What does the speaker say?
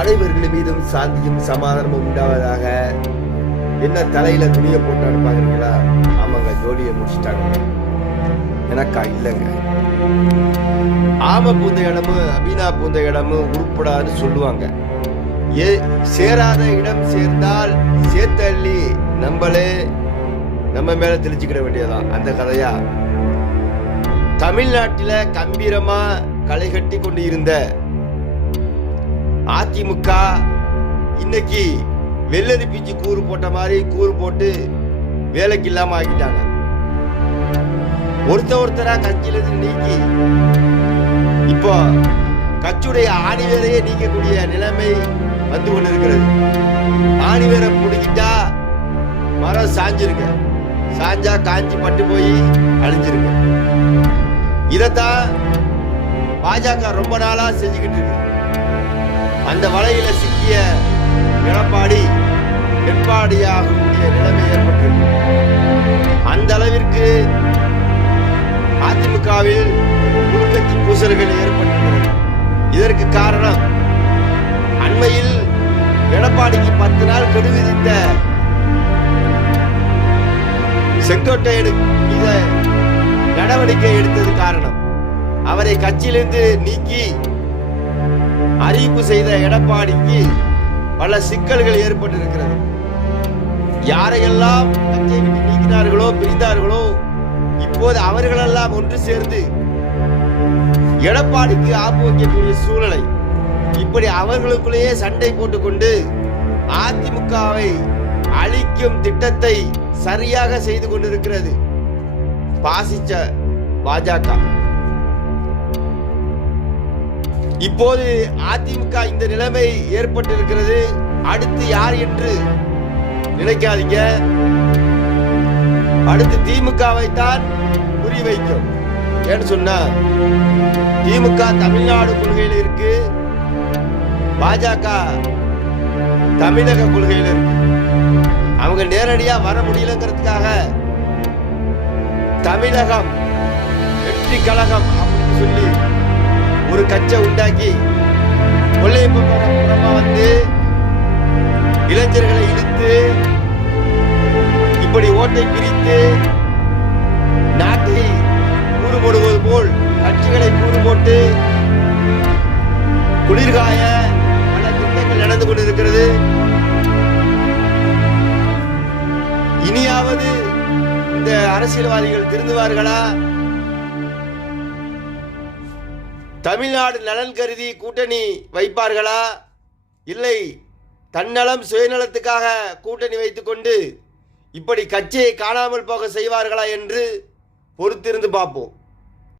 அனைவர்கள் மீதும் சாந்தியும் சமாதானமும் உண்டாவதாக என்ன தலையில துணியை போட்டு அனுப்பாங்களா ஆமாங்க ஜோலியை முடிச்சிட்டாங்க. எனக்கா இல்லைங்க. ஆம பூந்த இடமும் அபீனா பூந்த இடமும் உருப்படாதுன்னு சொல்லுவாங்க. ஏ சேராத இடம் சேர்ந்தால் சேர்த்தள்ளி நம்மளே நம்ம மேல தெளிச்சுக்கிட வேண்டியதான் அந்த கதையா? தமிழ்நாட்டில கம்பீரமா களை கட்டி கொண்டு இருந்த அதிமுக இன்னைக்கு வெள்ளரி பிஞ்சு கூறு போட்ட மாதிரி கூறு போட்டு வேலைக்கு இல்லாம ஆக்கிட்டாங்க. ஒருத்த ஒருத்தரா கட்சியிலிருந்து நீக்கி இப்போ கட்சியுடைய ஆணிவேரையே நீக்கக்கூடிய நிலைமை வந்து கொண்டிருக்கிறது. ஆணிவேரை பிடிக்கிட்டா மரம் சாஞ்சிருங்க சாஞ்சா காஞ்சி பட்டு போய் அழிஞ்சிருங்க இதைத்தான் பாஜக ரொம்ப நாளா செஞ்சுக்கிட்டு இருக்கு. அந்த வலையில சிக்கிய எடப்பாடி வெட்பாடியாகக்கூடிய நிலைமை ஏற்பட்டிருக்கு அந்த அளவிற்கு அதிமுகவில் முழுக்கத்தி பூசல்கள் ஏற்பட்டுள்ளது இதற்கு காரணம் அண்மையில் எடப்பாடிக்கு பத்து நாள் கெடு விதித்த செங்கோட்டையனு மீது நடவடிக்கை எடுத்தது காரணம். அவரை கட்சியிலிருந்து நீக்கி அறிவிப்பு செய்த எடப்பாடிக்கு பல சிக்கல்கள் ஏற்பட்டிருக்கிறது. யாரையெல்லாம் கட்சியை விட்டு நீக்கினார்களோ பிரிந்தார்களோ இப்போது அவர்களெல்லாம் ஒன்று சேர்ந்து எடப்பாடிக்கு ஆப்பு வைக்கக்கூடிய சூழலை இப்படி அவர்களுக்குள்ளேயே சண்டை போட்டுக்கொண்டு அதிமுகவை அழிக்கும் திட்டத்தை சரியாக செய்து கொண்டிருக்கிறது பாசிச்ச பாஜக. இப்போது அதிமுக இந்த நிலைமை ஏற்பட்டிருக்கிறது. அடுத்து யார் என்று நினைக்காதீங்க. அடுத்து திமுகவை தான் புரிய வைக்கும். ஏன்னு சொன்னா திமுக தமிழ்நாடு கொள்கையில் இருக்கு. பாஜக தமிழக கொள்கையில் இருக்கு. அவங்க நேரடியா வர முடியலங்கிறதுக்காக தமிழகம் வெற்றி கழகம் அப்படின்னு சொல்லி ஒரு கச்சை உண்டாக்கி கொள்ளையப்பமா வந்து இளைஞர்களை இழுத்து இப்படி ஓட்டை பிரித்து நாட்டை கூறு போடுவது போல் கட்சிகளை கூறு போட்டு குளிர்காய பல திட்டங்கள் நடந்து கொண்டிருக்கிறது. இனியாவது இந்த அரசியல்வாதிகள் திருந்துவார்களா? தமிழ்நாடு நலன் கருதி கூட்டணி வைப்பார்களா? இல்லை. தன்னலம் சுயநலத்துக்காக கூட்டணி வைத்துக்கொண்டு இப்படி கட்சியை காணாமல் போக செய்வார்களா என்று பொறுத்திருந்து பார்ப்போம்.